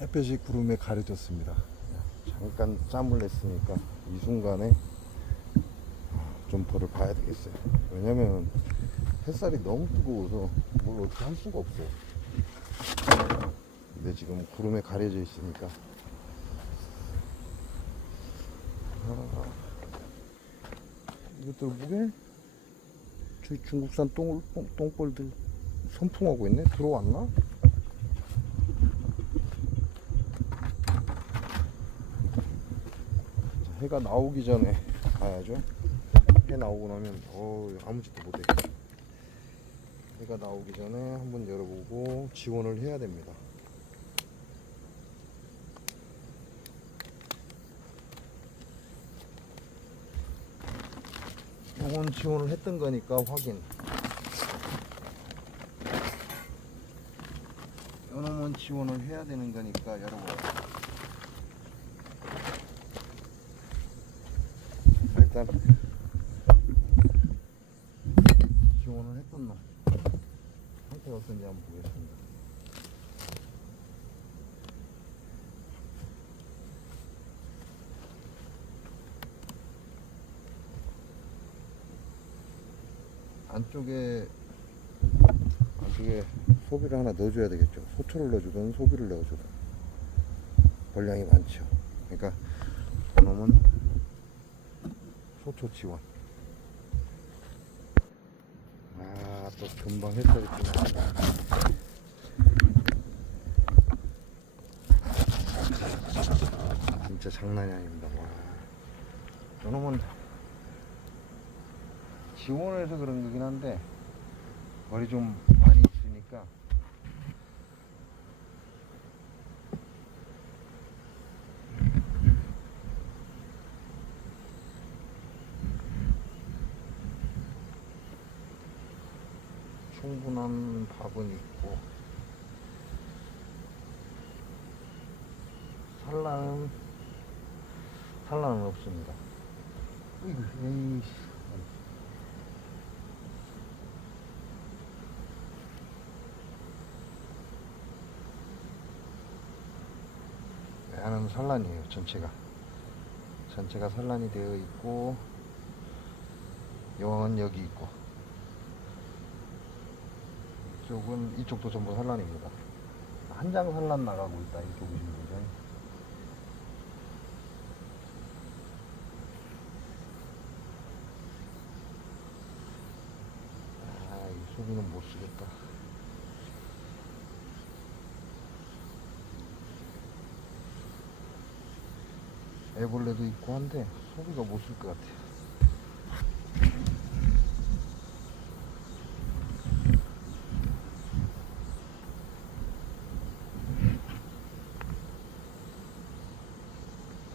햇볕이 구름에 가려졌습니다. 잠깐 짬을 냈으니까 이 순간에 점퍼를 봐야 되겠어요. 왜냐면 햇살이 너무 뜨거워서 뭘 어떻게 할 수가 없어요. 근데 지금 구름에 가려져 있으니까 이것들 보게 저기 중국산 똥벌들 선풍하고 있네. 들어왔나? 해가 나오기 전에 가야죠. 해 나오고 나면 아무짓도 못해. 해가 나오기 전에 한번 열어보고 지원을 해야 됩니다. 요건 지원을 했던 거니까 확인. 요놈은 지원을 해야 되는 거니까 열어봐요. 일단 지원을 했던 놈 상태가 어떤지 한번 보겠습니다. 안쪽에 소비를 하나 넣어줘야 되겠죠. 소초를 넣어주든 소비를 넣어주든 벌량이 많죠. 그러니까 그놈은 소초 지원. 또 금방 햇살이 뜨네. 진짜 장난이 아닙니다. 와. 저놈은 지원해서 그런 거긴 한데 머리 좀 많이 있으니까 충분한 밥은 있고 산란은 없습니다. 에이씨. 얘는 산란이에요. 전체가 산란이 되어 있고 여왕은 여기 있고 이쪽도 전부 산란입니다. 한 장 산란 나가고 있다. 이렇게 보시면 되죠. 이 소비는 못 쓰겠다. 애벌레도 있고 한데 소비가 못 쓸 것 같아요.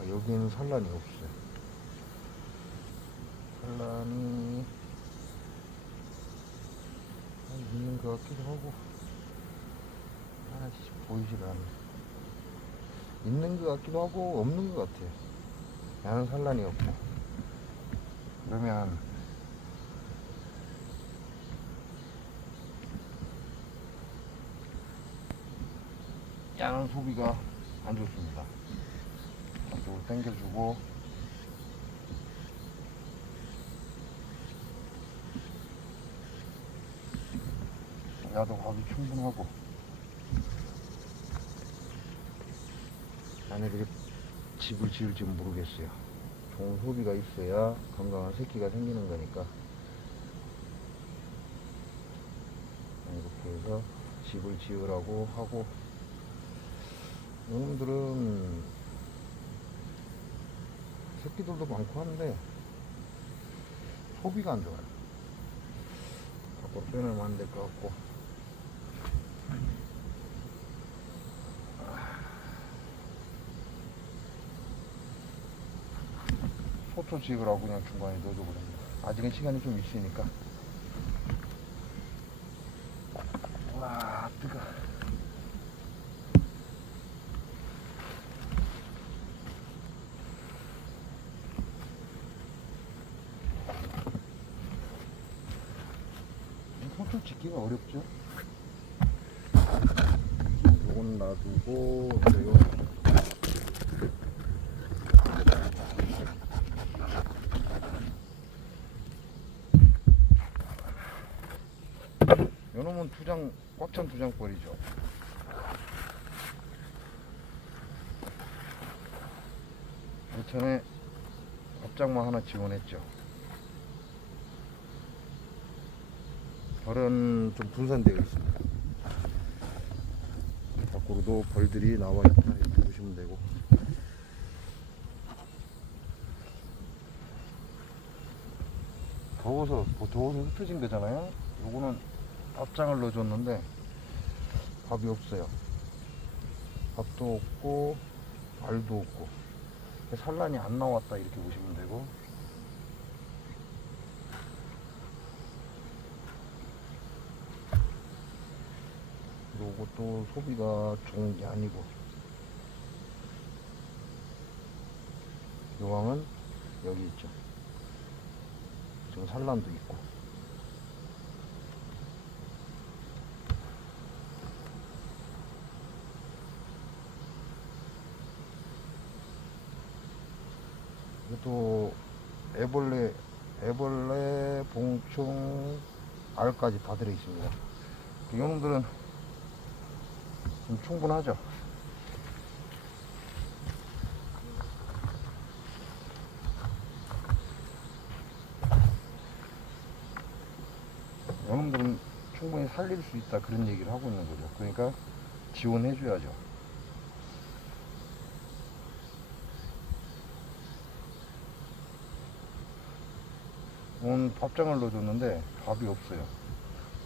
여기에는 산란이 없어요. 산란이 있는 것 같기도 하고 보이지가 않네. 있는 것 같기도 하고 없는 것 같아요. 야는 산란이 없고. 그러면 야는 소비가 안 좋습니다. 이쪽으로 당겨주고 야도 밥이 충분하고 얘네들이 집을 지을지 모르겠어요. 좋은 소비가 있어야 건강한 새끼가 생기는 거니까 이렇게 해서 집을 지으라고 하고 이놈들은 새끼들도 많고 한데 소비가 안 좋아요. 밖으로 빼내면 안 될 것 같고 소초 지으라고 그냥 중간에 넣어줘 버립니다. 아직은 시간이 좀 있으니까. 와 뜨거. 소초 짓기가 어렵죠. 요건 잠깐 놔두고 이제 요 요놈은 꽉 찬 두 장벌이죠. 전에 밥장만 하나 지원했죠. 벌은 좀 분산되어 있습니다. 밖으로도 벌들이 나와 있다 이렇게 보시면 되고, 더워서 흩어진 거잖아요. 요거는 밥장을 넣어줬는데 밥이 없어요. 밥도 없고 알도 없고 산란이 안 나왔다 이렇게 보시면 되고, 요것도 소비가 좋은 게 아니고, 요왕은 여기 있죠. 지금 산란도 있고, 이것도 애벌레, 봉충, 알까지 다 들어있습니다. 이놈들은 좀 충분하죠. 이놈들은 충분히 살릴 수 있다 그런 얘기를 하고 있는 거죠. 그러니까 지원해 줘야죠. 오늘 밥장을 넣어줬는데 밥이 없어요.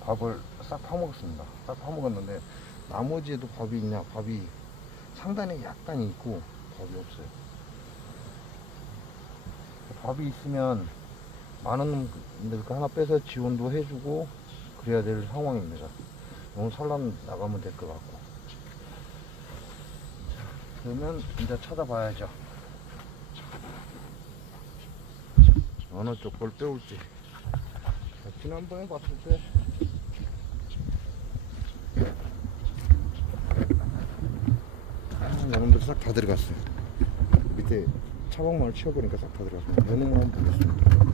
밥을 싹 파먹었습니다. 싹 파먹었는데 나머지에도 밥이 있냐? 밥이 상단에 약간 있고 밥이 없어요. 밥이 있으면 많은 놈들 하나 빼서 지원도 해주고 그래야 될 상황입니다. 너무 산란 나가면 될 것 같고. 그러면 이제 찾아봐야죠. 어느 쪽 걸 빼올지. 지난번에 봤을 때 요놈들 싹 다 들어갔어요. 밑에 차박망을 치워보니까 싹 다 들어갔습니다. 요놈을 한번 보겠습니다.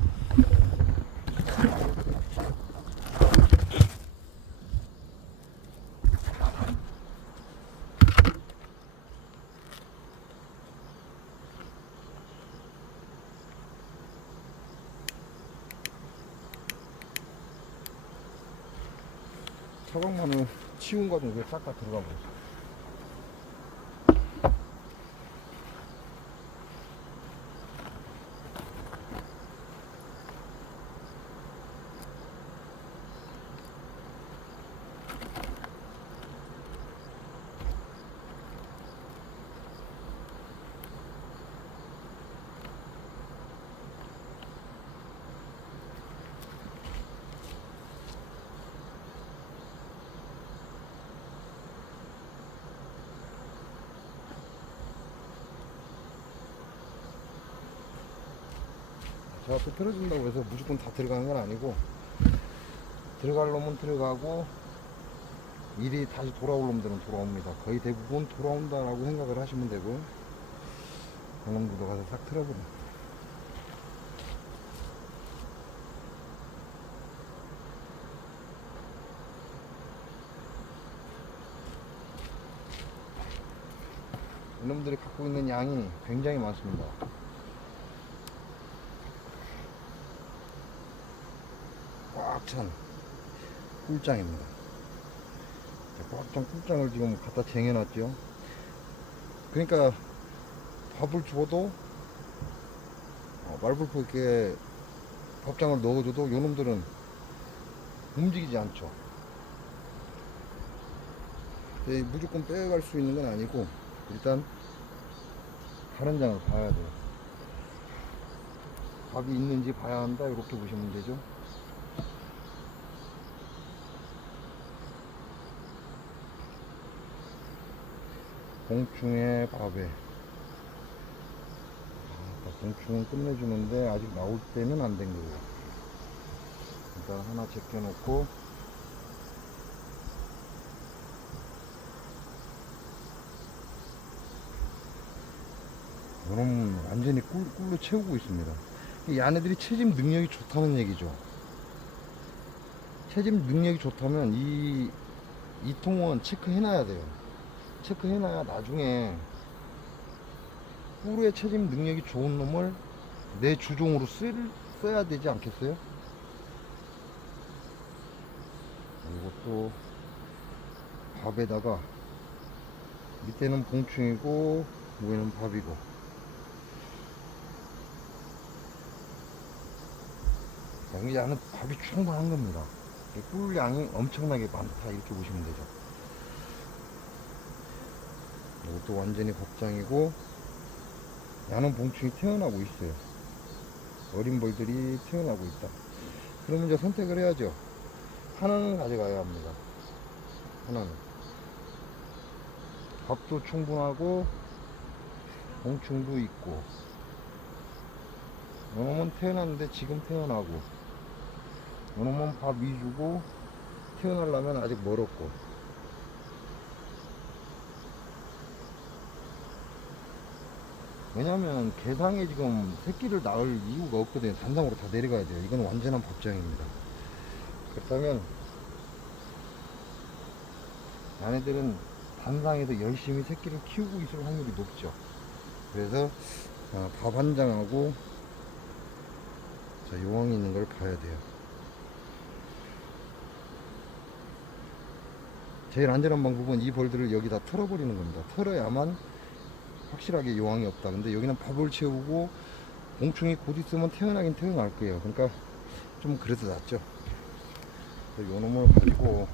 차박망을 치운 과정에 싹 다 들어가 버렸어요. 저 앞에 틀어준다고 해서 무조건 다 들어가는 건 아니고, 들어갈 놈은 들어가고 일이 다시 돌아올 놈들은 돌아옵니다. 거의 대부분 돌아온다라고 생각을 하시면 되고, 그놈들도 가서 싹 틀어버려. 이놈들이 갖고 있는 양이 굉장히 많습니다. 꽉 찬 꿀장입니다. 꽉 찬 꿀장을 지금 갖다 쟁여놨죠. 그러니까 밥을 줘도 말불포 있게 밥장을 넣어줘도 요놈들은 움직이지 않죠. 무조건 빼갈 수 있는 건 아니고 일단 다른 장을 봐야 돼요. 밥이 있는지 봐야 한다 이렇게 보시면 되죠. 봉충의 밥에 봉충은 끝내주는데 아직 나올 때는 안 된 거예요. 일단 하나 제껴 놓고 저놈은 완전히 꿀로 채우고 있습니다. 이 아내들이 채집 능력이 좋다는 얘기죠. 채집 능력이 좋다면 이 통은 체크해놔야 돼요. 체크해놔야 나중에 꿀의 채집 능력이 좋은 놈을 내 주종으로 써야 되지 않겠어요? 이것도 밥에다가 밑에는 봉충이고 위에는 밥이고, 이 안에 밥이 충분한 겁니다. 꿀량이 엄청나게 많다 이렇게 보시면 되죠. 이것도 완전히 밥장이고, 야는 봉충이 태어나고 있어요. 어린 벌들이 태어나고 있다. 그러면 이제 선택을 해야죠. 하나는 가져가야 합니다. 하나는 밥도 충분하고 봉충도 있고, 요놈은 태어났는데 지금 태어나고, 요놈은 밥 위주고 태어나려면 아직 멀었고, 왜냐면 개상에 지금 새끼를 낳을 이유가 없거든요. 단상으로 다 내려가야 돼요. 이건 완전한 밥장입니다. 그렇다면 아내들은 단상에서 열심히 새끼를 키우고 있을 확률이 높죠. 그래서 밥 한 장하고 요왕이 있는 걸 봐야 돼요. 제일 안전한 방법은 이 벌들을 여기다 털어버리는 겁니다. 털어야만 확실하게 요왕이 없다. 근데 여기는 밥을 채우고 봉충이 곧 있으면 태어나긴 태어날 거예요. 그러니까 좀 그래도 낫죠. 요 놈을 가지고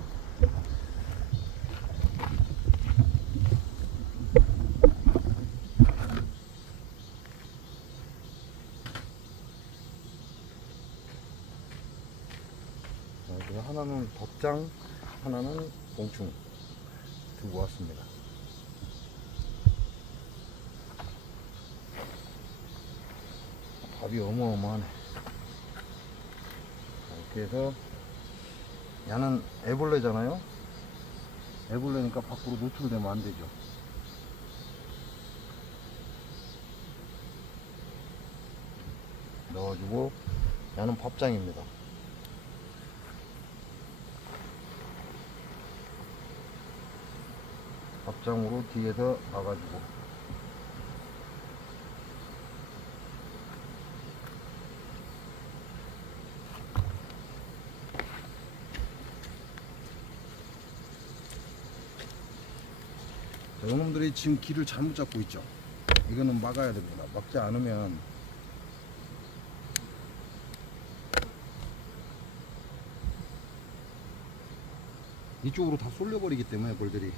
하나는 덕장, 하나는 봉충 두고 왔습니다. 밥이 어마어마하네. 이렇게 해서 야는 애벌레잖아요. 애벌레니까 밖으로 노출되면 안 되죠. 넣어주고, 야는 밥장입니다. 밥장으로 뒤에서 나가지고, 이놈들이 지금 길을 잘못 잡고 있죠. 이거는 막아야 됩니다. 막지 않으면 이쪽으로 다 쏠려버리기 때문에 벌들이.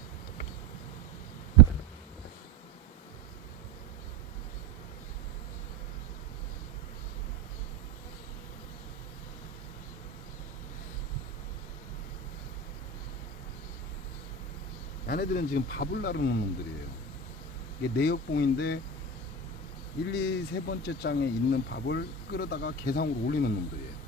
얘네들은 지금 밥을 나르는 놈들이에요. 이게 내역봉인데 1, 2, 세 번째 장에 있는 밥을 끌어다가 개상으로 올리는 놈들이에요.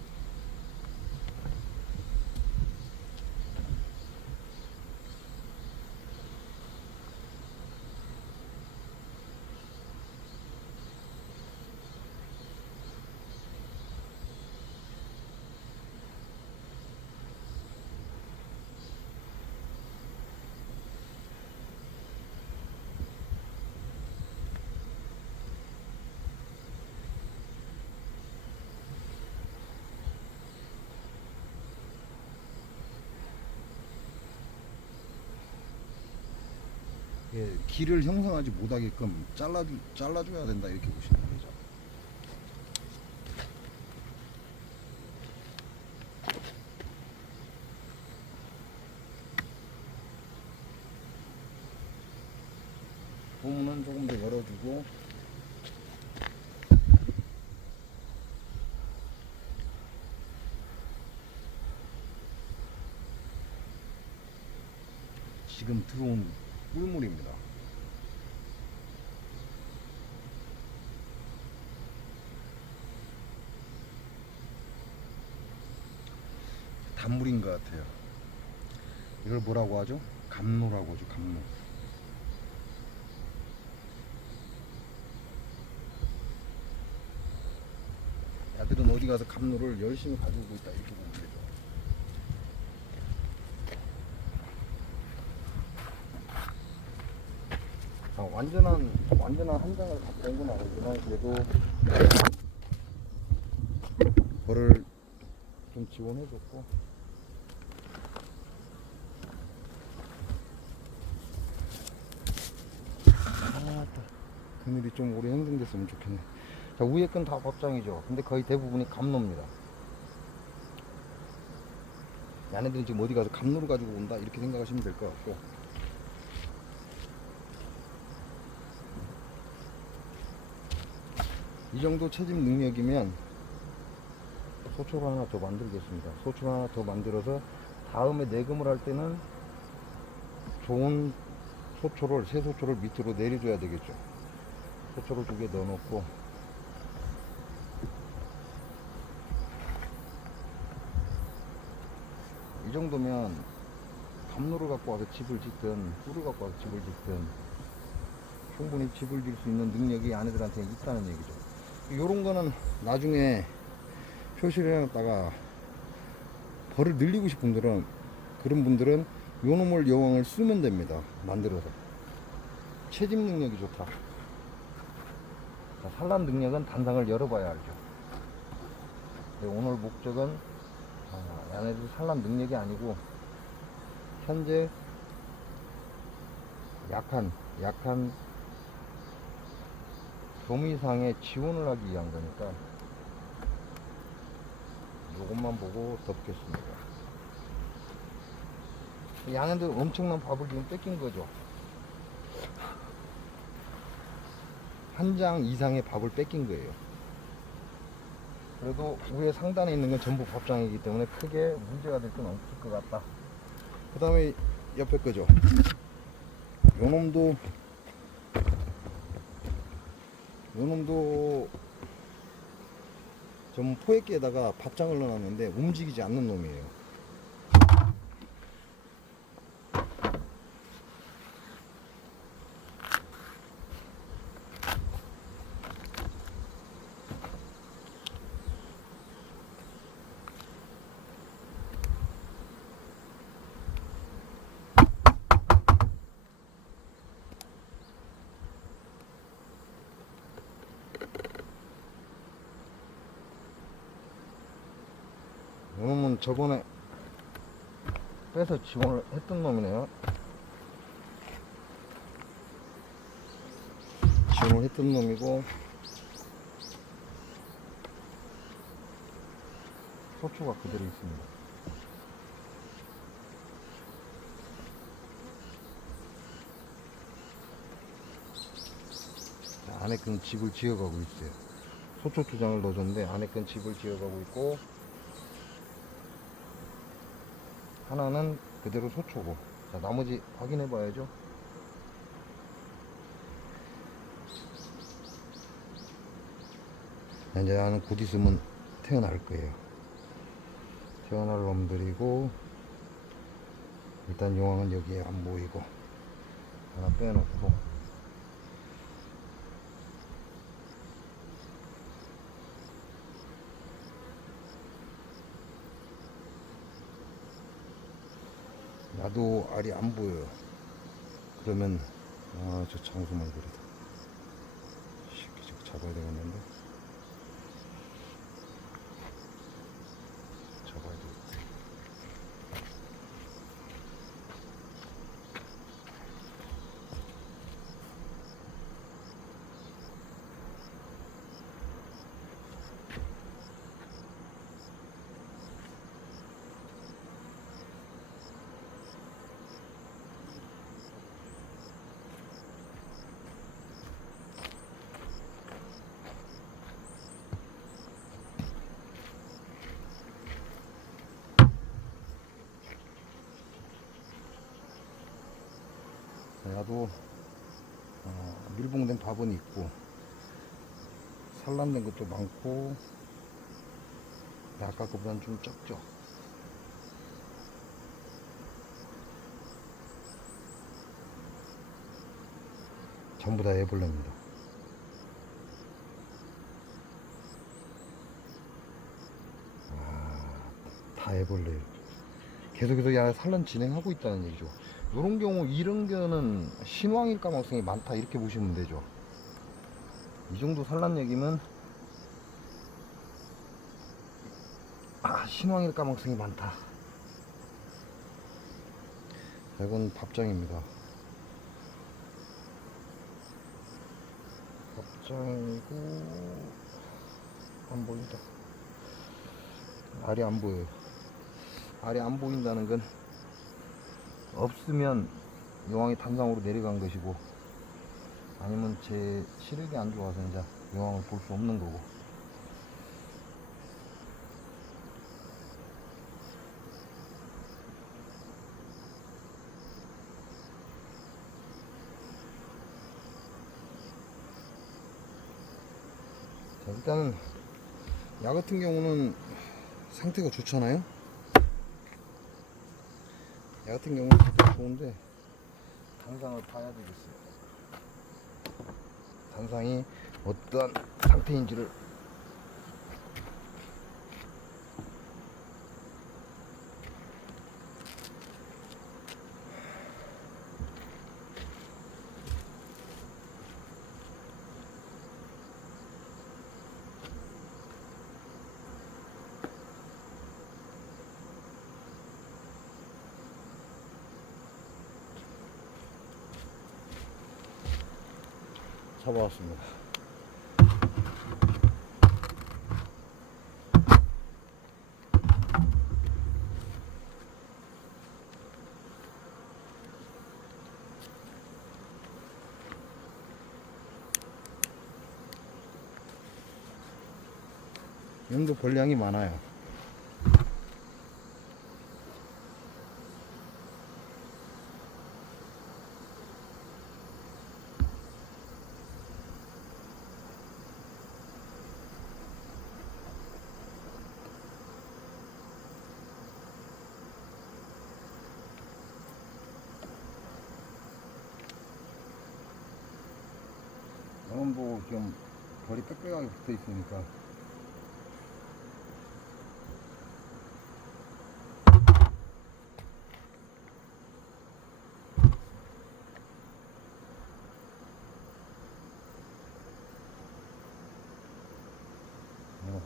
길을 형성하지 못하게끔 잘라줘야 된다 이렇게 보시면 되죠. 보문은 조금 더 열어주고, 지금 들어온 꿀물입니다. 단물인 것 같아요. 이걸 뭐라고 하죠? 감로라고 하죠. 감로. 어디 가서 감로를 열심히 가지고 있다 이렇게 보면 되죠. 완전한 한 장을 갖고 온 건 아니지만 그래도 벌을 좀 지원해줬고 그늘이 좀 오래 형성됐으면 좋겠네. 자, 위에 건 다 법장이죠. 근데 거의 대부분이 감로입니다. 얘네들은 지금 어디 가서 감로를 가지고 온다 이렇게 생각하시면 될 것 같고, 이 정도 채집 능력이면 소초를 하나 더 만들겠습니다. 소초를 하나 더 만들어서 다음에 내금을 할 때는 좋은 소초를, 새 소초를 밑으로 내려줘야 되겠죠. 소초를 2개 넣어놓고, 이 정도면 감로를 갖고 와서 집을 짓든 꿀을 갖고 와서 집을 짓든 충분히 집을 질 수 있는 능력이 아내들한테 있다는 얘기죠. 요런 거는 나중에 표시를 해놨다가 벌을 늘리고 싶은 분들은, 그런 분들은 요 놈을 여왕을 쓰면 됩니다. 만들어서. 채집 능력이 좋다. 자, 산란 능력은 단상을 열어봐야 알죠. 오늘 목적은 얘네들 산란 능력이 아니고 현재 약한 도미상에 지원을 하기 위한 거니까 요것만 보고 덮겠습니다. 얘네들 엄청난 밥을 지금 뺏긴 거죠. 한 장 이상의 밥을 뺏긴 거예요. 그래도 위에 상단에 있는 건 전부 밥장이기 때문에 크게 문제가 될 건 없을 것 같다. 그 다음에 옆에 거죠. 요 놈도 전 포획기에다가 밥장을 넣어놨는데 움직이지 않는 놈이에요. 요놈은 저번에 빼서 지원을 했던 놈이네요. 지원을 했던 놈이고, 소초가 그대로 있습니다. 자, 안에 건 집을 지어가고 있어요. 소초 2장을 넣어줬는데 안에 건 집을 지어가고 있고, 하나는 그대로 소초고. 자, 나머지 확인해 봐야죠. 이제 나는 곧 있으면 태어날 거예요. 태어날 놈들이고, 일단 용왕은 여기에 안 보이고 하나 빼놓고, 나도 알이 안 보여요. 그러면 저 장수만 그래도 쉽게 좀 잡아야 되겠는데, 잡아야 되겠다. 나도 밀봉된 밥은 있고 산란된 것도 많고, 아까 거보다는 좀 적죠. 전부 다 애벌레입니다. 다 애벌레예요. 계속해서 야 산란 진행하고 있다는 얘기죠. 이런 경우 이런 거는 신왕일 가능성이 많다 이렇게 보시면 되죠. 이 정도 산란 얘기면 신왕일 가능성이 많다. 이건 밥장입니다. 밥장이고 안 보인다. 알이 안 보여요. 알이 안 보인다는 건 없으면 여왕이 단상으로 내려간 것이고, 아니면 제 시력이 안 좋아서 이제 여왕을 볼 수 없는 거고. 자, 일단은 야 같은 경우는 상태가 좋잖아요. 야 같은 경우는 상태가 좋은데 단상을 봐야 되겠어요. 단상이 어떠한 상태인지를. 잡아왔습니다. 얘도 벌량이 많아요. 영원보 지금 벌이 빽빽하게 붙어 있으니까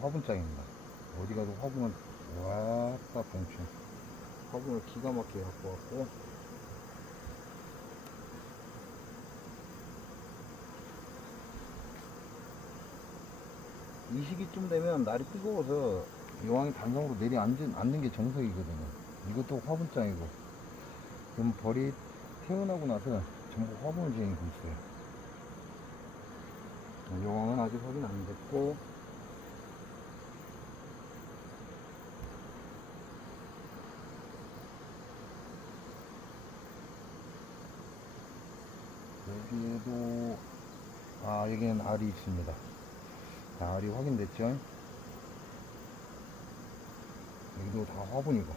화분장입니다. 어디 가도 화분을 와따 봉충 화분을 기가 막히게 갖고 왔고, 이 시기쯤 되면 날이 뜨거워서 여왕이 단상으로 내려앉는 게 정석이거든요. 이것도 화분장이고. 그럼 벌이 태어나고 나서 전부 화분을 지으니까 있어요. 여왕은 아직 확인 안 됐고, 여기에도 여기는 알이 있습니다. 알이 확인됐죠? 여기도 다 화분이고.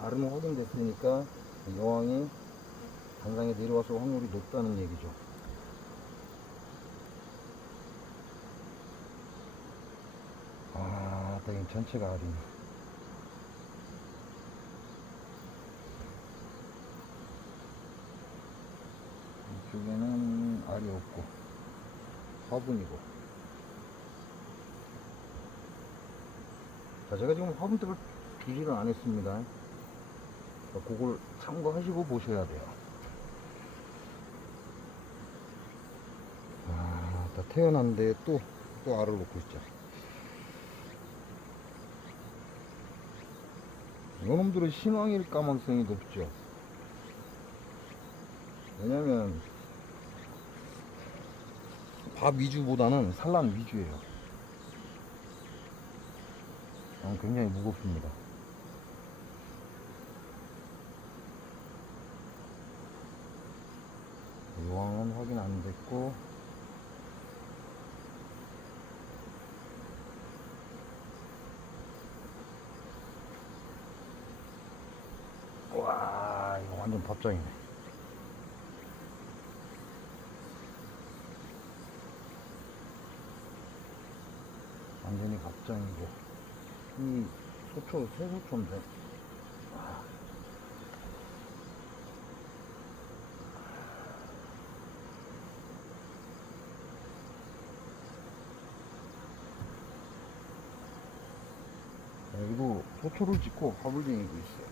알은 확인됐으니까 여왕이 단상에 내려와서 확률이 높다는 얘기죠. 이 전체가 알이네. 이쪽에는 알이 없고 화분이고. 자, 제가 지금 화분떡을 비리를 안 했습니다. 그걸 참고하시고 보셔야 돼요. 다 태어났는데 또 알을 놓고 있죠. 이놈들은 신왕일 가능성이 높죠. 왜냐면 밥 위주보다는 산란 위주예요. 굉장히 무겁습니다. 여왕은 확인 안 됐고, 와, 이거 완전 밥장이네. 완전히 밥장이고, 이 소초, 새소초인데. 여기도 소초를 짓고 화불쟁이도 있어요.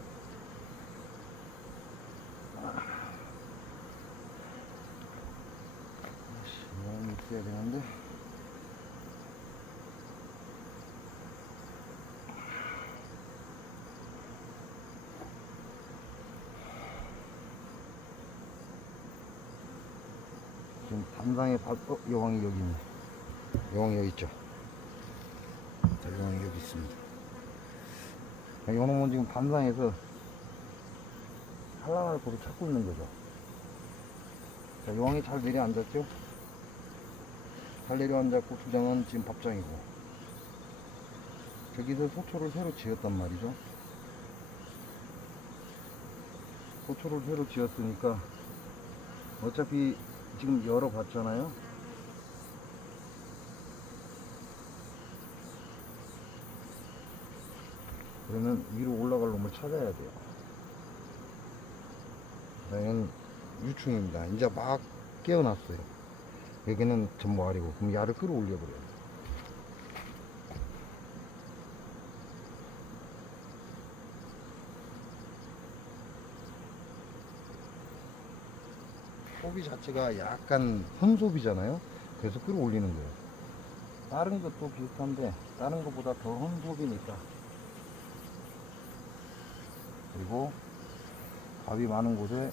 너무 있어야 되는데. 지금 단상에 여왕이 여기 있네. 여왕이 여기 있죠. 자, 여왕이 여기 있습니다. 이놈은 지금 단상에서 산란할 곳을 찾고 있는 거죠. 자, 여왕이 잘 내려앉았죠? 잘 내려앉았고, 주장은 지금 밥장이고, 저기서 소초를 새로 지었단 말이죠. 소초를 새로 지었으니까 어차피 지금 열어봤잖아요. 그러면 위로 올라갈 놈을 찾아야 돼요. 이건 유충입니다. 이제 막 깨어났어요. 여기는 전부알이고, 그럼 야를 끌어올려버려요. 소비 자체가 약간 헌소비잖아요. 그래서 끌어올리는 거예요. 다른 것도 비슷한데 다른 것보다 더 헌소비니까. 그리고 밥이 많은 곳에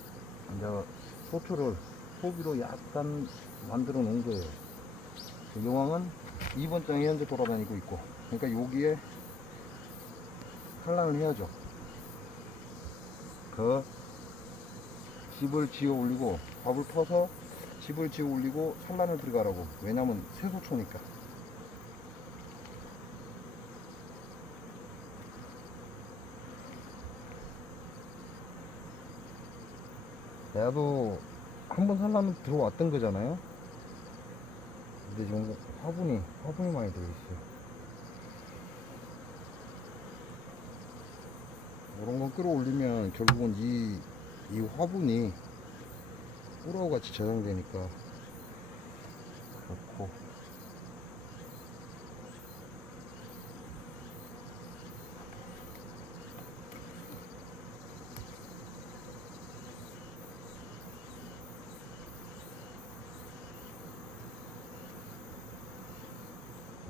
이제 소초를 소비로 약간 만들어 놓은 거예요. 여왕은 2번 장에 현재 돌아다니고 있고, 그러니까 여기에 산란을 해야죠. 그 집을 지어 올리고, 밥을 퍼서 집을 지어 올리고 산란을 들어가라고. 왜냐면 새소초니까. 나도 한번 산란은 들어왔던 거잖아요. 근데 지금 화분이 많이 들어있어요. 이런 건 끌어올리면 결국은 이 화분이 꿀하고 같이 저장되니까 그렇고.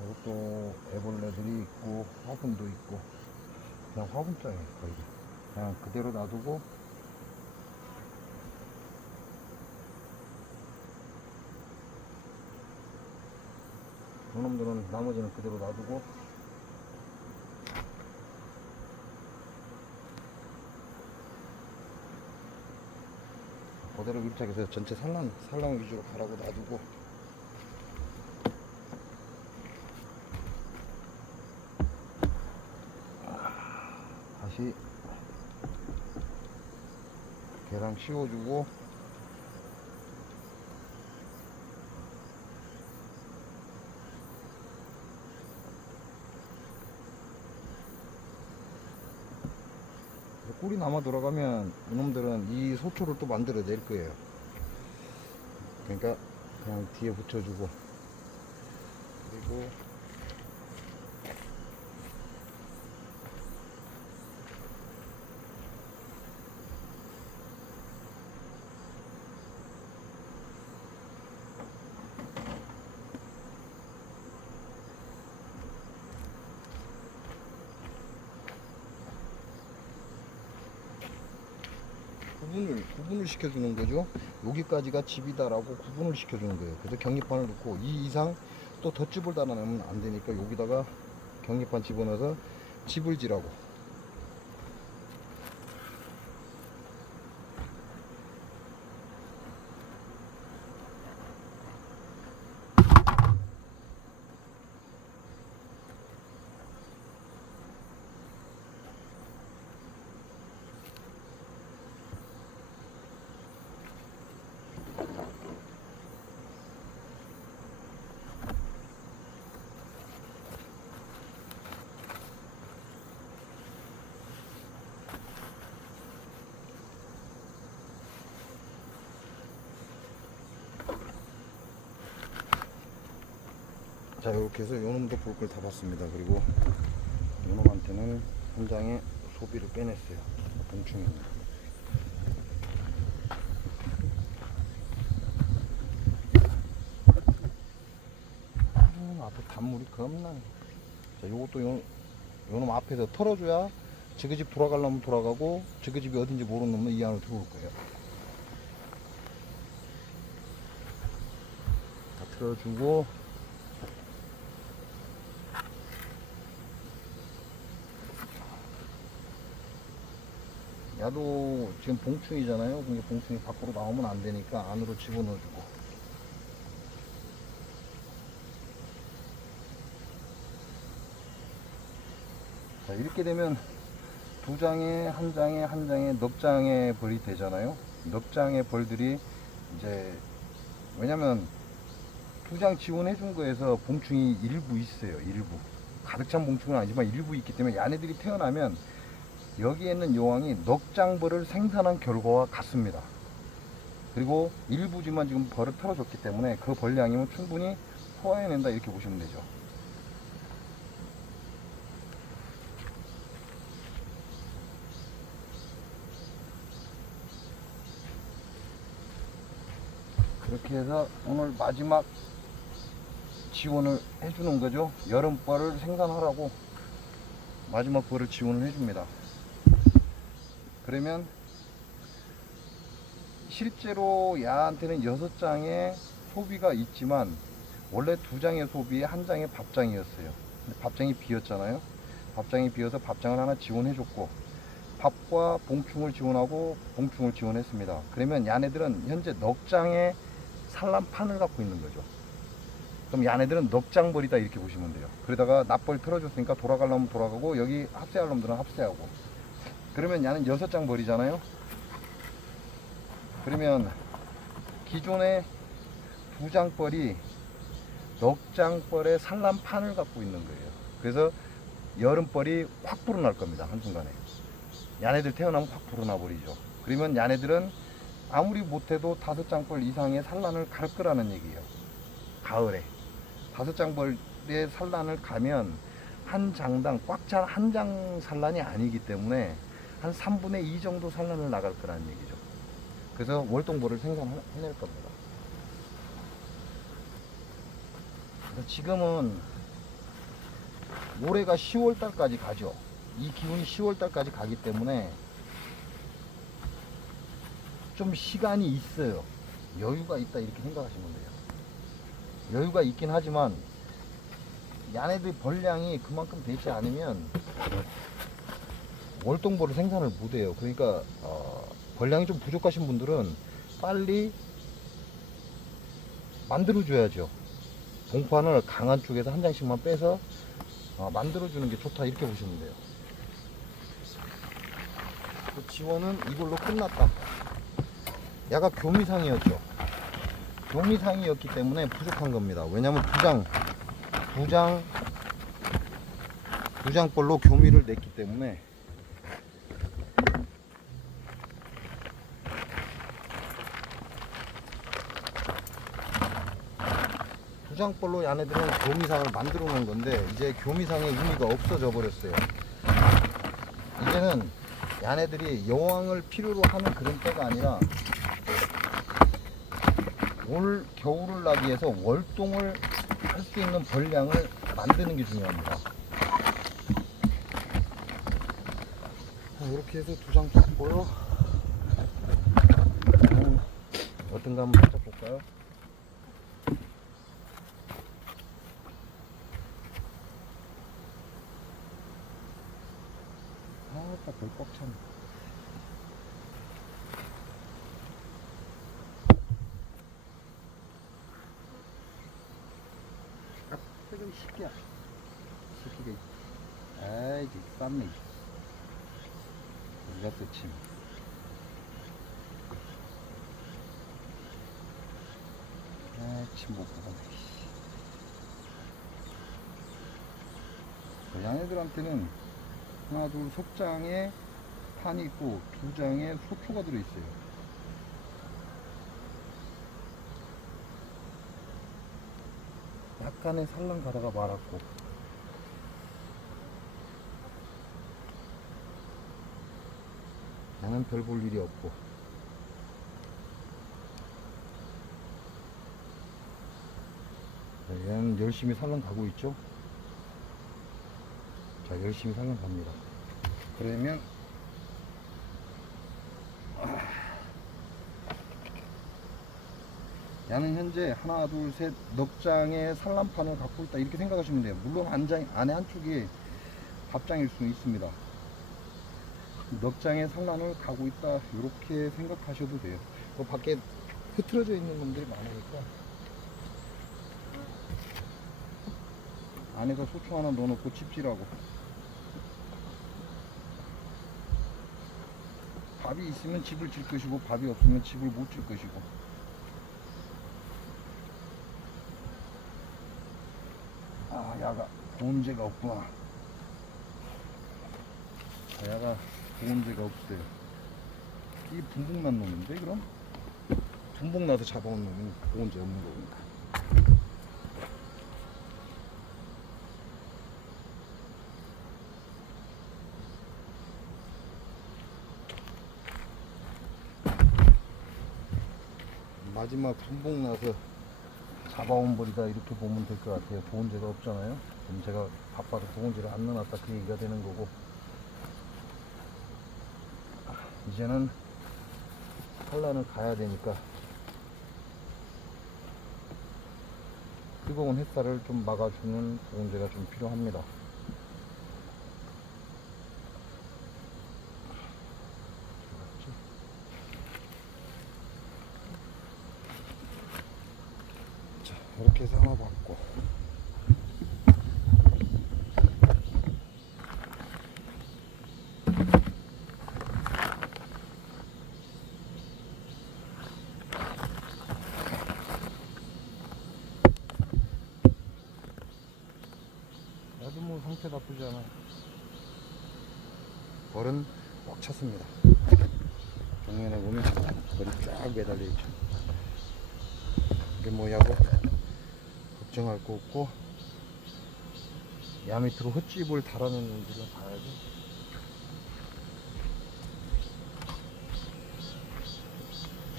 이것도 애벌레들이 있고 화분도 있고, 그냥 화분장이에요. 거의 그냥 그대로 놔두고, 이놈들은 나머지는 그대로 놔두고, 그대로 밀착해서 전체 산란 위주로 가라고 놔두고, 다시 계랑 씌워주고, 꿀이 남아 돌아가면 이놈들은 이 소초를 또 만들어 낼 거예요. 그러니까 그냥 뒤에 붙여주고, 그리고 구분을 시켜주는 거죠. 여기까지가 집이다라고 구분을 시켜주는 거예요. 그래서 경리판을 넣고, 이 이상 또 덧집을 달아내면 안 되니까 여기다가 경리판 집어넣어서 집을 지라고. 자, 이렇게 해서 요놈도 볼 걸 다 봤습니다. 그리고 요놈한테는 한 장의 소비를 빼냈어요. 봉충입니다. 앞에 단물이 겁나. 자, 요것도 요놈 앞에서 털어줘야 저그 집 돌아가려면 돌아가고 저그 집이 어딘지 모르는 놈은 이 안으로 들어올 거예요. 다 틀어주고 야도 지금 봉충이잖아요. 근데 봉충이 밖으로 나오면 안 되니까 안으로 집어넣어주고. 자, 이렇게 되면 두 장에 한 장에 한 장에 넉 장의 벌이 되잖아요. 넉 장의 벌들이 이제 왜냐면 두 장 지원해 준 거에서 봉충이 일부 있어요. 일부 가득 찬 봉충은 아니지만 일부 있기 때문에 얘네들이 태어나면 여기에 있는 여왕이 넉 장 벌을 생산한 결과와 같습니다. 그리고 일부지만 지금 벌을 털어줬기 때문에 그 벌량이면 충분히 소화해낸다 이렇게 보시면 되죠. 그렇게 해서 오늘 마지막 지원을 해주는 거죠. 여름벌을 생산하라고 마지막 벌을 지원을 해줍니다. 그러면 실제로 야한테는 6장의 소비가 있지만 원래 2장의 소비에 1장의 밥장이었어요. 근데 밥장이 비었잖아요. 밥장이 비어서 밥장을 하나 지원해줬고 밥과 봉충을 지원하고 봉충을 지원했습니다. 그러면 야네들은 현재 넉 장의 산란판을 갖고 있는 거죠. 그럼 야네들은 넉 장벌이다 이렇게 보시면 돼요. 그러다가 납벌 틀어줬으니까 돌아가려면 돌아가고 여기 합세할 놈들은 합세하고 그러면 야는 6장 벌이잖아요. 그러면 기존의 2장 벌이 넉 장 벌의 산란판을 갖고 있는 거예요. 그래서 여름벌이 확 불어날 겁니다. 한순간에 야네들 태어나면 확 불어나 버리죠. 그러면 야네들은 아무리 못해도 5장 벌 이상의 산란을 갈 거라는 얘기예요. 가을에 5장 벌의 산란을 가면 한 장당 꽉 찬 한 장 산란이 아니기 때문에 한 3분의 2 정도 산란을 나갈 거라는 얘기죠. 그래서 월동벌을 생산해낼 겁니다. 그래서 지금은 올해가 10월달까지 가죠. 이 기운이 10월달까지 가기 때문에 좀 시간이 있어요. 여유가 있다 이렇게 생각하시면 돼요. 여유가 있긴 하지만 야네들 벌량이 그만큼 되지 않으면 월동벌을 생산을 못해요. 그러니까 벌량이 좀 부족하신 분들은 빨리 만들어줘야죠. 봉판을 강한 쪽에서 한 장씩만 빼서 만들어주는 게 좋다 이렇게 보시면 돼요. 그 지원은 이걸로 끝났다. 야가 교미상이었죠. 교미상이었기 때문에 부족한 겁니다. 왜냐면 두 장벌로 교미를 냈기 때문에 두 장벌로 야네들은 교미상을 만들어 놓은 건데 이제 교미상의 의미가 없어져 버렸어요. 이제는 야네들이 여왕을 필요로 하는 그런 때가 아니라 올 겨울을 나기 위해서 월동을 할 수 있는 벌량을 만드는 게 중요합니다. 이렇게 해서 2장 줬고요. 어떤가 한번 살짝 볼까요? 딱 별 꽉 차네. 지금 쉽게 쉽게 아이 쌈네 우리가 또 침 침 못 보네. 양애들한테는 하나 둘 속장에 판이 있고 2장에 소초가 들어있어요. 약간의 산란 가다가 말았고, 나는 별 볼 일이 없고, 얘는 열심히 산란 가고 있죠. 자, 열심히 산란 갑니다. 그러면 얘는 현재 하나 둘 셋 넉 장의 산란판을 갖고 있다, 이렇게 생각하시면 돼요. 물론 안에 한쪽이 밥장일 수 있습니다. 넉 장의 산란을 가고 있다, 이렇게 생각하셔도 돼요. 그 밖에 흐트러져 있는 놈들이 많으니까 안에다 소총 하나 넣어놓고 칩질하고, 밥이 있으면 집을 질 것이고 밥이 없으면 집을 못 질 것이고. 아, 야가 보온재가 없구나. 야가 보온재가 없어요. 이게 분봉난 놈인데, 그럼? 분봉나서 잡아온 놈은 보온재 없는 거구나. 마지막 분봉나서 잡아온 벌이다, 이렇게 보면 될 것 같아요. 보온재가 없잖아요. 그럼 제가 바빠서 보온재를 안 넣어놨다, 그 얘기가 되는 거고. 이제는 산란을 가야 되니까 뜨거운 햇살을 좀 막아주는 보온재가 좀 필요합니다. 자, 이렇게 삼아봤고, 나도 뭐 상태 나쁘지 않아. 벌은 꽉 찼습니다. 정면에 보면 벌이 쫙 매달려 있죠. 이게 뭐냐고 걱정할 거 없고, 야 밑으로 헛집을 달아내는지를 봐야지.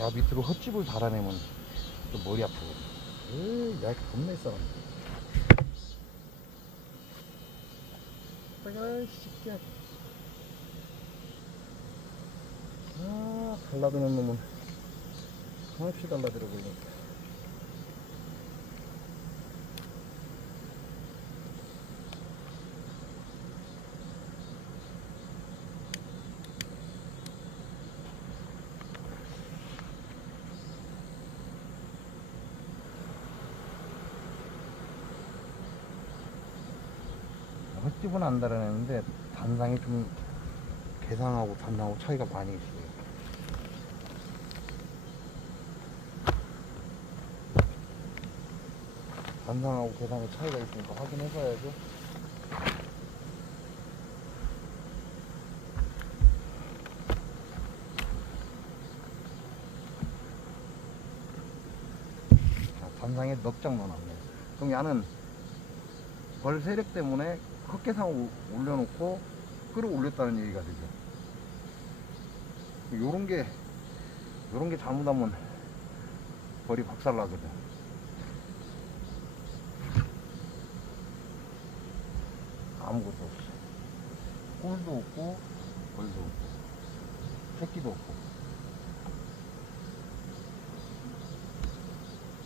야 밑으로 헛집을 달아내면 또 머리 아프거든. 야 겁나 있어. 빨리 새끼야. 아, 달라드는 놈은 한없이 달라들어 보이니까. 헛집은 안 달아내는데 단상이 좀 개상하고 단상하고 차이가 많이 있어요. 단상하고 개상의 차이가 있으니까 확인해봐야죠. 자, 단상에 넉 장 넣어놨네요. 그럼 야는 벌 세력 때문에 헛개상 올려놓고 끌어올렸다는 얘기가 되죠. 요런 게 잘못하면 벌이 박살나거든. 아무것도 없어. 꿀도 없고 벌도 없고 새끼도 없고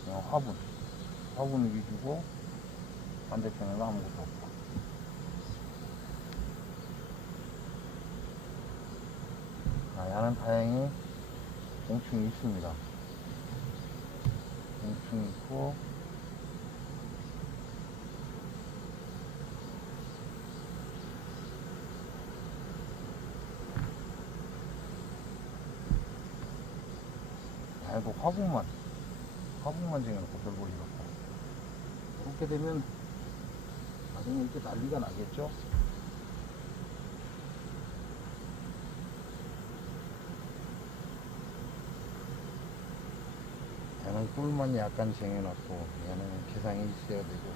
그냥 화분 위주고 반대편에는 아무것도 없고. 야는 다행히 공충이 있습니다. 공충이 있고, 아이고 화분만 쟁여놓고 별볼일 없고. 그렇게 되면 나중에 이렇게 난리가 나겠죠. 나는 꿀만 약간 쟁여놨고 얘는 개상이 있어야 되고,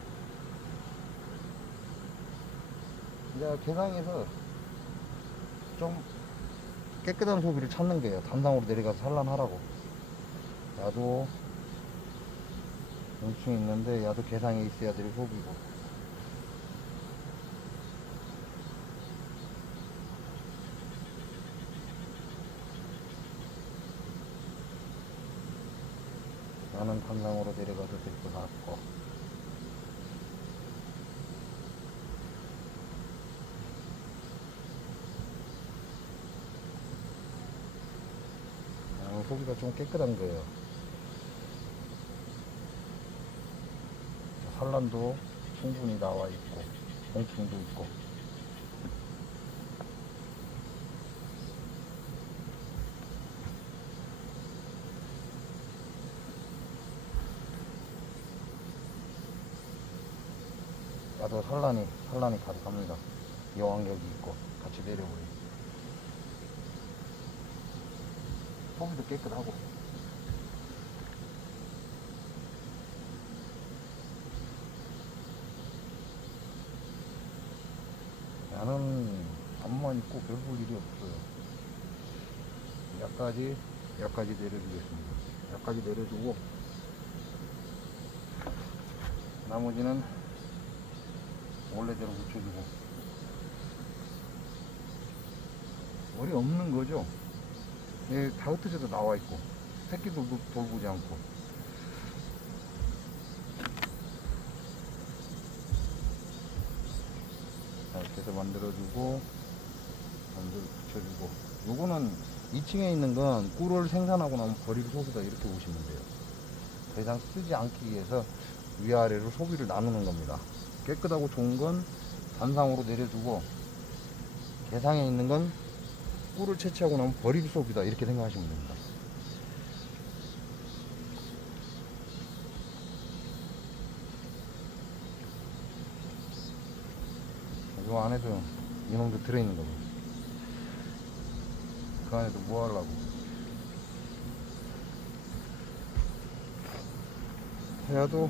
이제 개상에서 좀 깨끗한 소비를 찾는 거예요. 단상으로 내려가서 산란하라고. 야도 용충 있는데 야도 개상에 있어야 될 소비고, 나는 단상으로 내려가서 데리고 나왔고, 소비가 좀 깨끗한 거예요. 산란도 충분히 나와 있고 공충도 있고. 야도 산란이 가득합니다. 여왕 여기 있고 같이 내려오래요. 소비도 깨끗하고. 야는 앞만 있고 별 볼 일이 없어요. 약까지 내려주겠습니다. 약까지 내려주고, 나머지는 원래대로 붙여주고. 월이 없는 거죠. 예, 다 흩어져도 나와 있고 새끼도 돌보지 않고. 이렇게 해서 만들어주고 붙여주고. 요거는 2층에 있는 건 꿀을 생산하고 나면 버릴 소비다, 이렇게 보시면 돼요. 더 이상 쓰지 않기 위해서 위아래로 소비를 나누는 겁니다. 깨끗하고 좋은 건 단상으로 내려주고, 개상에 있는 건 꿀을 채취하고 나면 버릴 소비다, 이렇게 생각하시면 됩니다. 요 안에도 이놈도 들어있는 겁니다. 그 안에도 뭐 하려고. 야도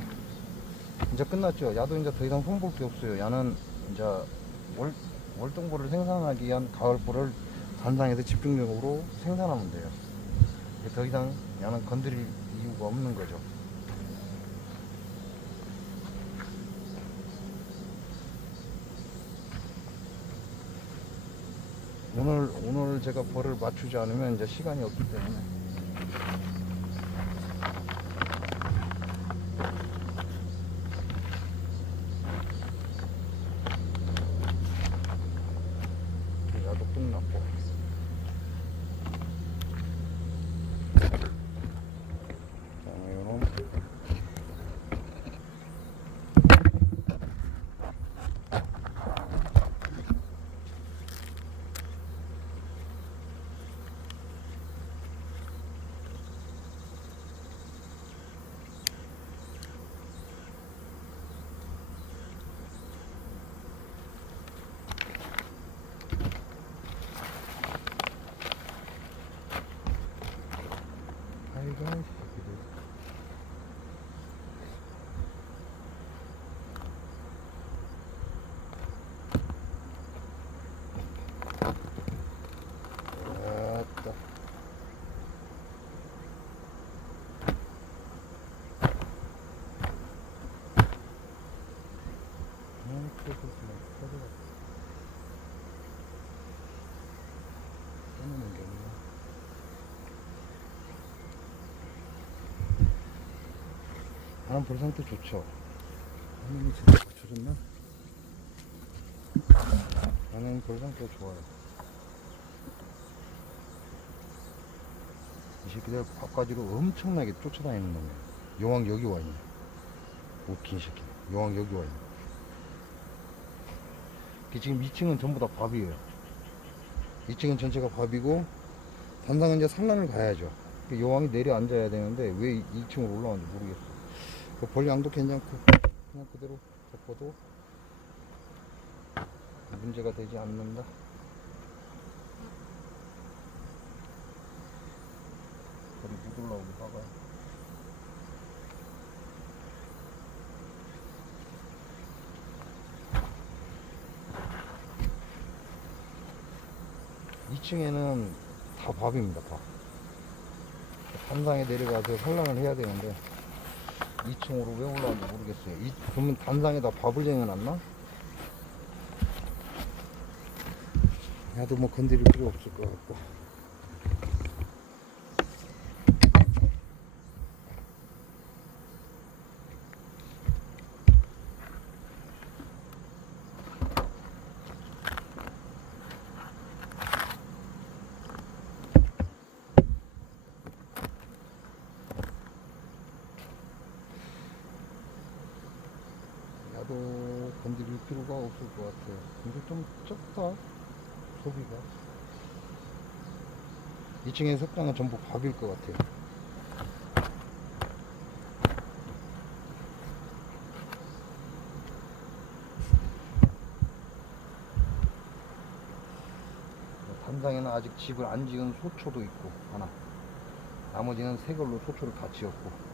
이제 끝났죠. 야도 이제 더 이상 손볼 게 없어요. 야는 이제 월동보를 생산하기 위한 가을보를 단상에서 집중적으로 생산하면 돼요. 더 이상 야는 건드릴 이유가 없는 거죠. 오늘 제가 벌을 맞추지 않으면 이제 시간이 없기 때문에. 야도 끝났고. 아이고, 아따. 떠내는 게 없나? 나는 볼 상태 좋죠. 하늘이 제대로 붙여줬나? 나는 볼 상태 좋아요. 이 새끼들 바깥으로 엄청나게 쫓아다니는 놈이야. 여왕 여기 와 있네. 웃긴 새끼. 여왕 여기 와 있네. 지금 2층은 전부 다 밥이에요. 2층은 전체가 밥이고, 단상은 이제 산란을 가야죠. 여왕이 내려 앉아야 되는데 왜 2층으로 올라왔는지 모르겠어. 벌 양도 괜찮고 그냥 그대로 덮어도 문제가 되지 않는다. 벌이 못 올라오게 봐봐요. 1층에는 다 밥입니다. 밥. 단상에 내려가서 산란을 해야 되는데 2층으로 왜 올라왔는지 모르겠어요. 그러면 단상에다 밥을 쟁여놨나? 야도 뭐 건드릴 필요 없을 것 같고. 야도 건드릴 필요가 없을 것 같아요. 근데 좀 적다, 소비가. 2층에 석장은 전부 밥일 것 같아요. 단상에는 아직 집을 안 지은 소초도 있고 하나, 나머지는 새 걸로 소초를 다 지었고.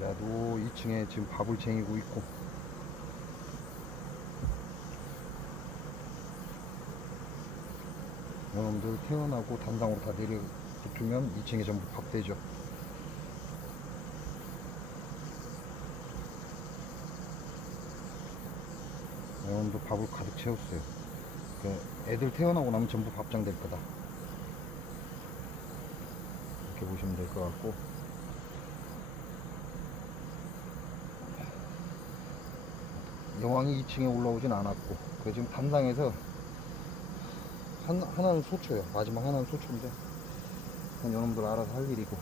야도 2층에 지금 밥을 쟁이고 있고. 이놈들 태어나고 단상으로 다 내려 붙으면 2층에 전부 밥 되죠. 이놈도 밥을 가득 채웠어요. 애들 태어나고 나면 전부 밥장 될 거다, 이렇게 보시면 될 것 같고. 여왕이 2층에 올라오진 않았고, 지금 단상에서 하나는 소초예요. 마지막 하나는 소초인데 이놈들 알아서 할 일이고.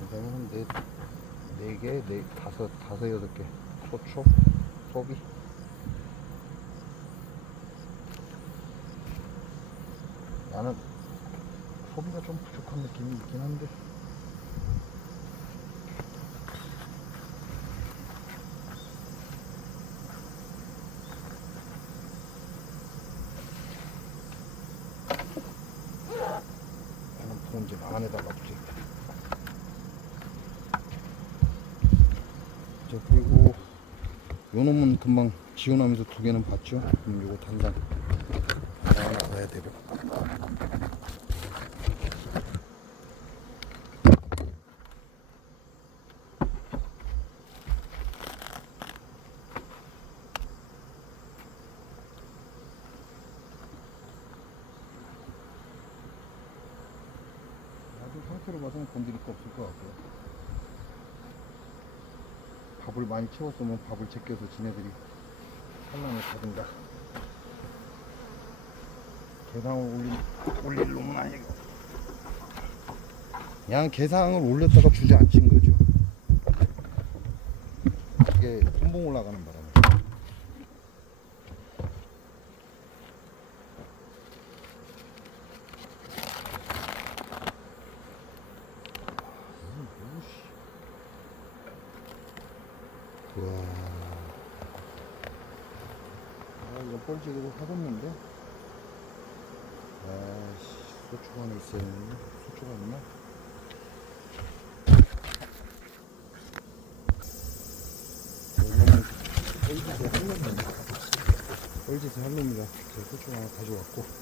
단상에는 네 개, 다섯, 여섯 개 소초 소비. 나는 소비가 좀 부족한 느낌이 있긴 한데, 나는 봉지 안에다가 붙여. 그리고 요 놈은 금방 지원하면서 2개는 봤죠. 그럼 요거 단상 하나 넣어야 되고. 아주 상태로 봐서는 건드릴 거 없을 것 같고요. 밥을 많이 채웠으면 밥을 제껴서 지네들이 산란을 가든가. 개상을 올릴 놈은 아니고, 그냥 개상을 올렸다가 주지 않친 거죠. 이게 선봉 올라가는 바람에. 우와. 이거 뻘지기도 사뒀는데. 아씨, 소초가 하나 있어야 되는데. 소초가 있나? 이거는 뻘짓을 할 놈이라 제가 소초가 하나 가져왔고.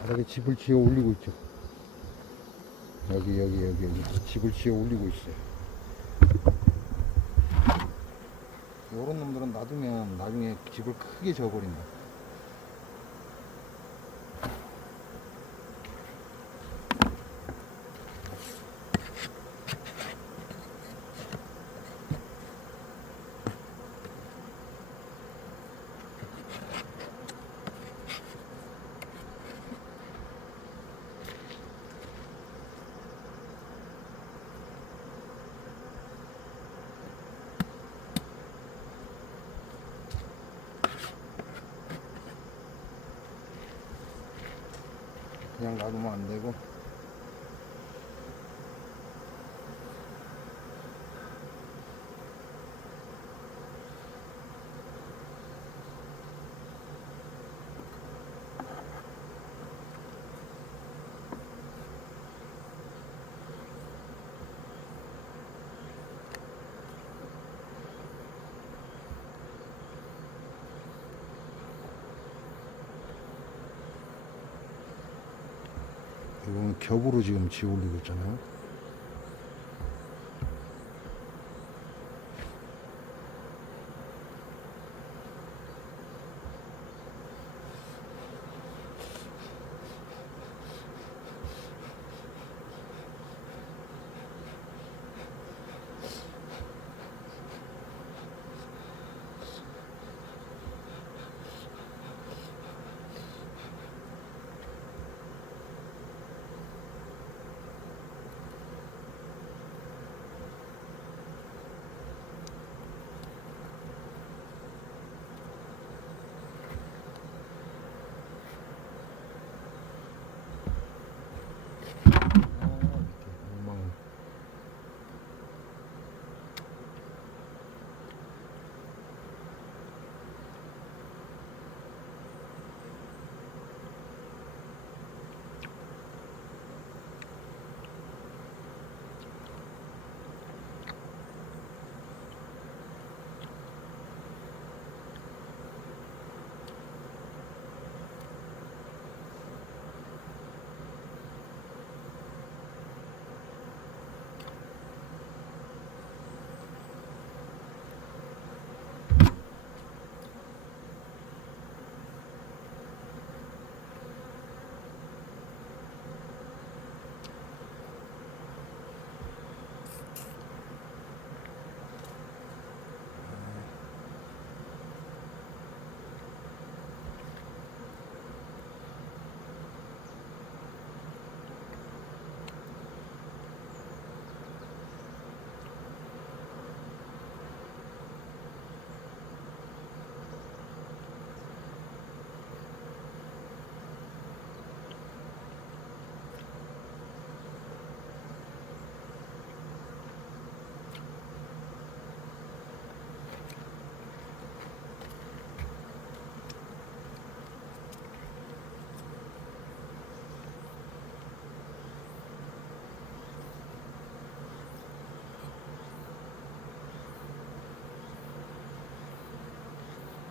바닥에 집을 지어 올리고 있죠. 여기 집을 지어 올리고 있어요. 요런 놈들은 놔두면 나중에 집을 크게 지어버린다. 그냥 놔두면 안 되고. 이거는 겹으로 지금 지어 올리고 있잖아요.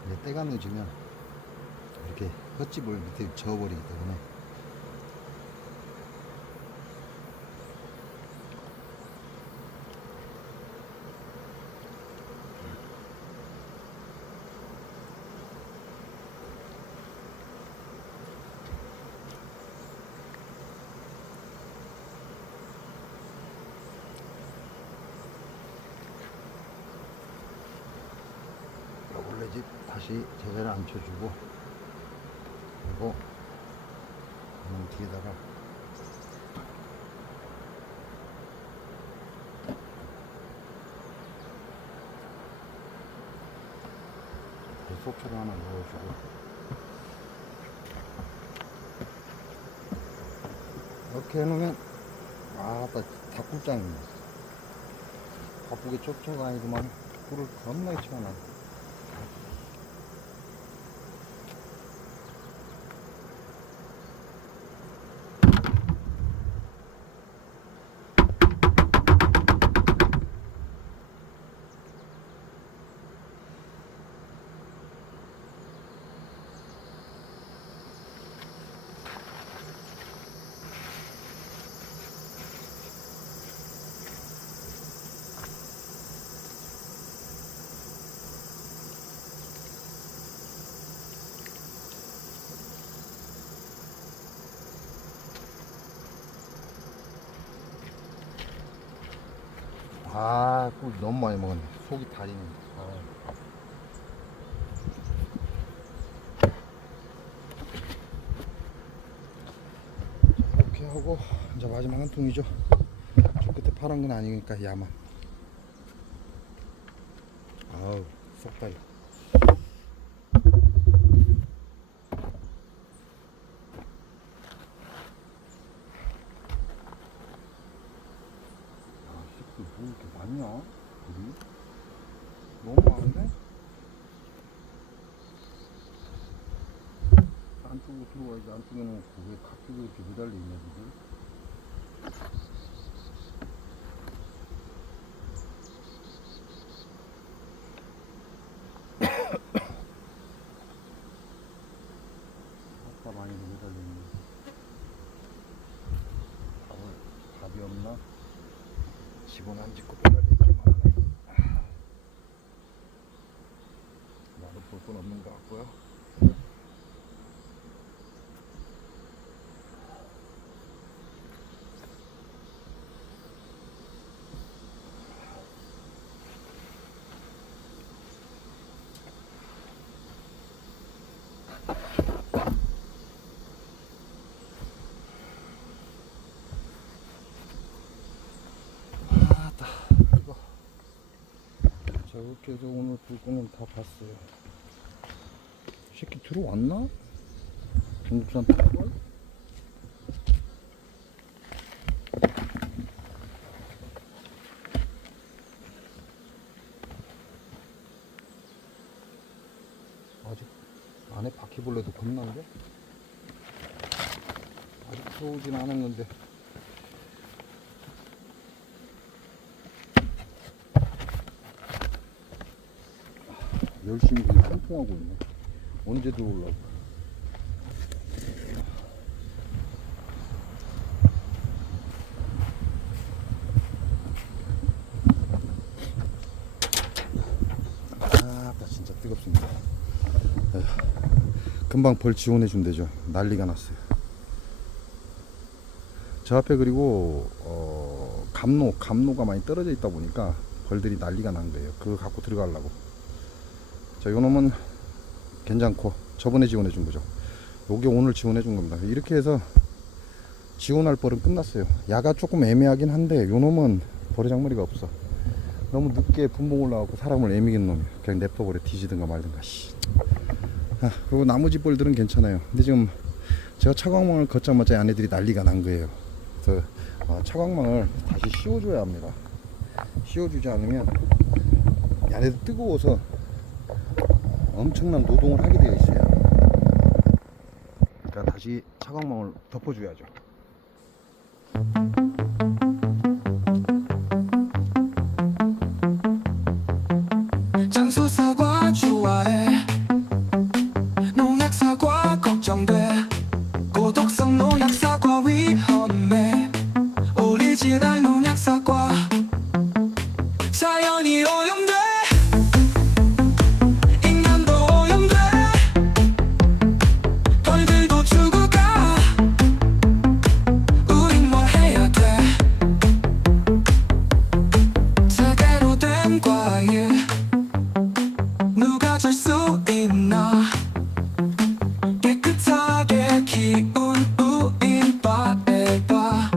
이제 때가 늦으면 이렇게 흙집을 밑에 저어버리기 때문에 원래 집 다시 제자를 앉혀주고, 그리고 뒤에다가 속초를 하나 넣어주고, 이렇게 해놓으면 아따 닭굴장입니다. 바쁘게 쫓아다니더만 꿀을 겁나게 치워놔. 아, 꿀 너무 많이 먹었네. 속이 다리네. 아. 이렇게 하고 이제 마지막 한 통이죠. 저 끝에 파란 건 아니니까 야만. 아우, 쏙다리. 이렇게 많냐? 불이? 너무 많은데? 안쪽으로 들어와야지. 안쪽에 놓고 왜 각쪽에 이렇게 매달려 있냐 지금? 아까 많이 매달려 있네. 밥이 없나? 집은 안 짓고 매달리기만 하네. 나도 볼 건 없는 것 같고요. 이거 저렇게 해서 오늘 불꽃을 다 봤어요. 새끼 들어왔나? 중국산 닭발? 아직 안에 바퀴벌레도 겁난데? 아직 들어오진 않았는데 열심히 그냥 통통하고 있네. 언제 들어오려고. 나 진짜 뜨겁습니다. 에휴, 금방 벌 지원해 준대죠. 난리가 났어요. 저 앞에 그리고 감로가 많이 떨어져 있다 보니까 벌들이 난리가 난 거예요. 그거 갖고 들어가려고. 자, 요 놈은 괜찮고 저번에 지원해 준 거죠. 요게 오늘 지원해 준 겁니다. 이렇게 해서 지원할 벌은 끝났어요. 야가 조금 애매하긴 한데 요 놈은 버르장머리가 없어. 너무 늦게 분봉 올라가고 사람을 애미긴 놈이야. 그냥 냅둬버려. 뒤지든가 말든가. 그리고 나머지 벌들은 괜찮아요. 근데 지금 제가 차광망을 걷자마자 얘네들이 난리가 난 거예요. 그래서 차광망을 다시 씌워줘야 합니다. 씌워주지 않으면 얘네들 뜨거워서 엄청난 노동을 하게 되어 있어요. 그러니까 다시 차광망을 덮어줘야죠. 장수사과 좋아해. 농약사과 걱정돼. 고독성 농약사과 위험해. 오리지널 농약사과 자연이 오염돼. 인간도 오염돼. 벌들도 죽어가. 우린 뭘 해야 돼. 제대로 된 과일 누가 줄 수 있나. 깨끗하게 키운 우인 바에바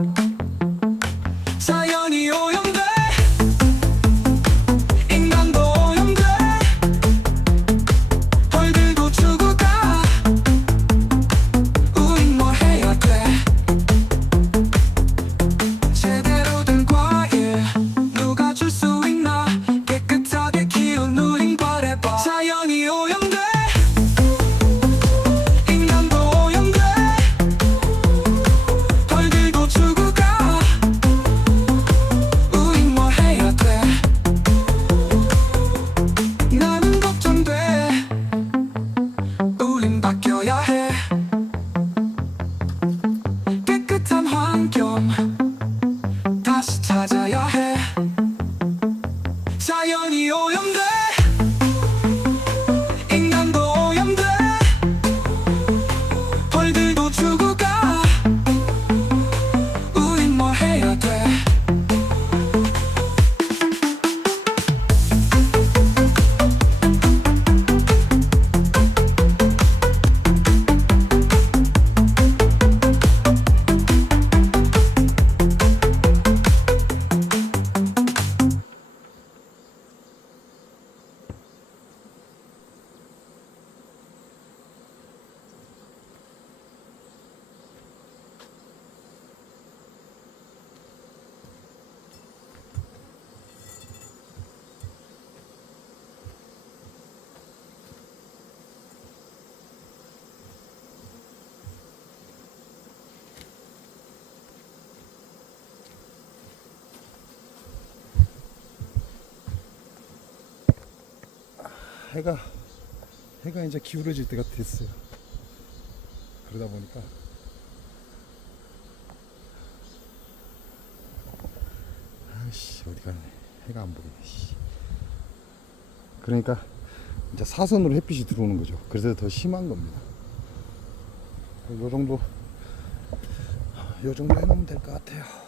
해가 이제 기울어질 때가 됐어요. 그러다 보니까 아이씨 어디 갔네. 해가 안 보이네. 씨. 그러니까 이제 사선으로 햇빛이 들어오는 거죠. 그래서 더 심한 겁니다. 요 정도 해놓으면 될 것 같아요.